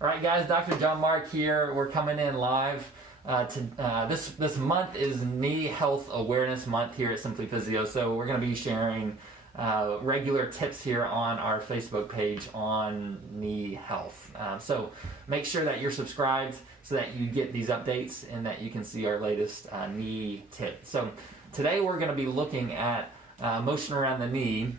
All right, guys, Dr. John Mark here. We're coming in live. This month is Knee Health Awareness Month here at Simply Physio, so we're going to be sharing regular tips here on our Facebook page on knee health. So make sure that you're subscribed so that you get these updates and that you can see our latest knee tip. So today we're going to be looking at motion around the knee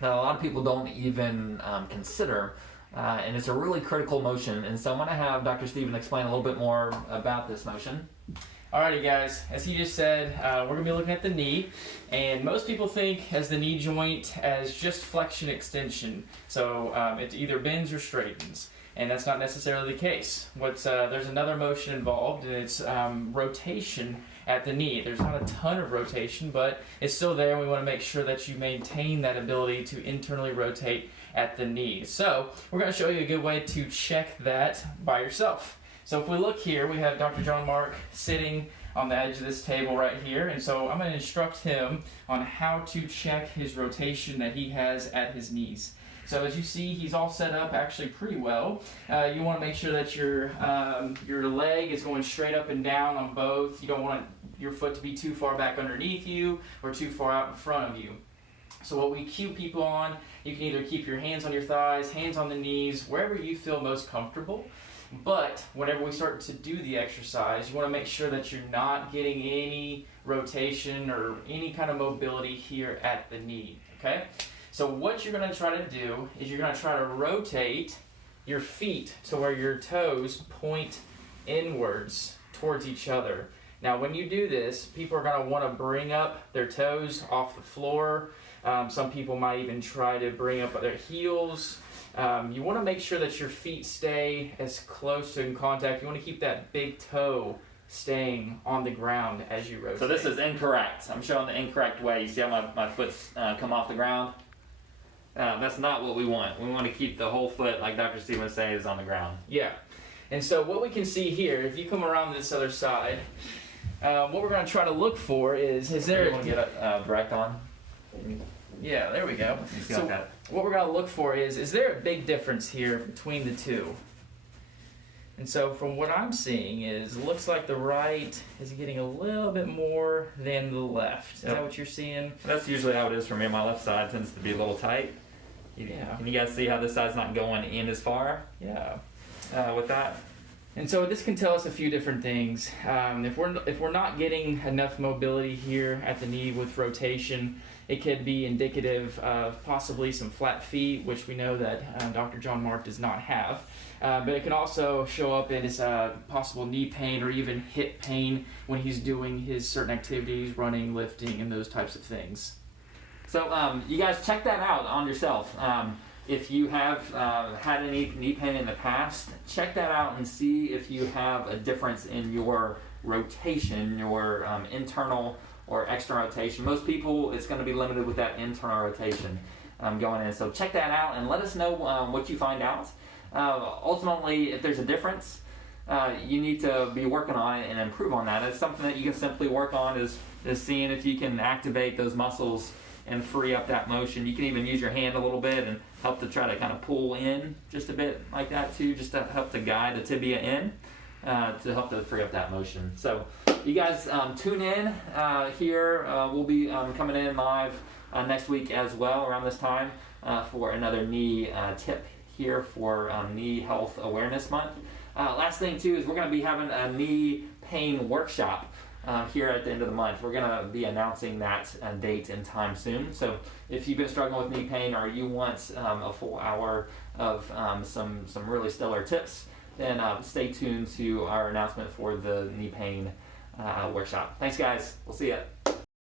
that a lot of people don't even consider. And it's a really critical motion, and so I'm going to have Dr. Stephen explain a little bit more about this motion. Alrighty guys, as he just said, we're going to be looking at the knee, and most people think as the knee joint as just flexion extension, so it either bends or straightens, and that's not necessarily the case. There's another motion involved, and it's rotation at the knee. There's not a ton of rotation, but it's still there, and we want to make sure that you maintain that ability to internally rotate at the knee. So we're going to show you a good way to check that by yourself. So if we look here, we have Dr. John Mark sitting on the edge of this table right here, and so I'm going to instruct him on how to check his rotation that he has at his knees. So as you see, he's all set up actually pretty well. You want to make sure that your leg is going straight up and down on both. You don't want your foot to be too far back underneath you or too far out in front of you. So what we cue people on, you can either keep your hands on your thighs, hands on the knees, wherever you feel most comfortable. But whenever we start to do the exercise, you want to make sure that you're not getting any rotation or any kind of mobility here at the knee, okay? So what you're going to try to do is you're going to try to rotate your feet to where your toes point inwards towards each other. Now when you do this, people are going to want to bring up their toes off the floor. Some people might even try to bring up their heels. You want to make sure that your feet stay as close to in contact. You want to keep that big toe staying on the ground as you rotate. So this is incorrect. I'm showing the incorrect way. You see how my foot's come off the ground? That's not what we want. We want to keep the whole foot, like Dr. Stephen was saying, is on the ground. Yeah. And so what we can see here, if you come around this other side, what we're going to try to look for is there... You want to get it direct on? Yeah, there we go. So what we're going to look for is there a big difference here between the two? And so from what I'm seeing is, it looks like the right is getting a little bit more than the left. Is that what you're seeing? That's usually how it is for me. My left side tends to be a little tight. Yeah. Can you guys see how this side's not going in as far? Yeah. With that? And so this can tell us a few different things. If we're not getting enough mobility here at the knee with rotation, it could be indicative of possibly some flat feet, which we know that Dr. John Mark does not have. But it can also show up as possible knee pain or even hip pain when he's doing his certain activities, running, lifting, and those types of things. So you guys check that out on yourself. If you have had any knee pain in the past, check that out and see if you have a difference in your rotation, your internal or external rotation. Most people, it's going to be limited with that internal rotation going in. So check that out and let us know what you find out. Ultimately, if there's a difference, you need to be working on it and improve on that. It's something that you can simply work on is seeing if you can activate those muscles and free up that motion. You can even use your hand a little bit and help to try to kind of pull in just a bit like that too, just to help to guide the tibia in to help to free up that motion. So you guys tune in here. We'll be coming in live next week as well around this time for another knee tip here for Knee Health Awareness Month. Last thing too is we're going to be having a knee pain workshop here at the end of the month. We're going to be announcing that date and time soon. So if you've been struggling with knee pain or you want a full hour of some really stellar tips, then stay tuned to our announcement for the knee pain workshop. Thanks guys. We'll see ya.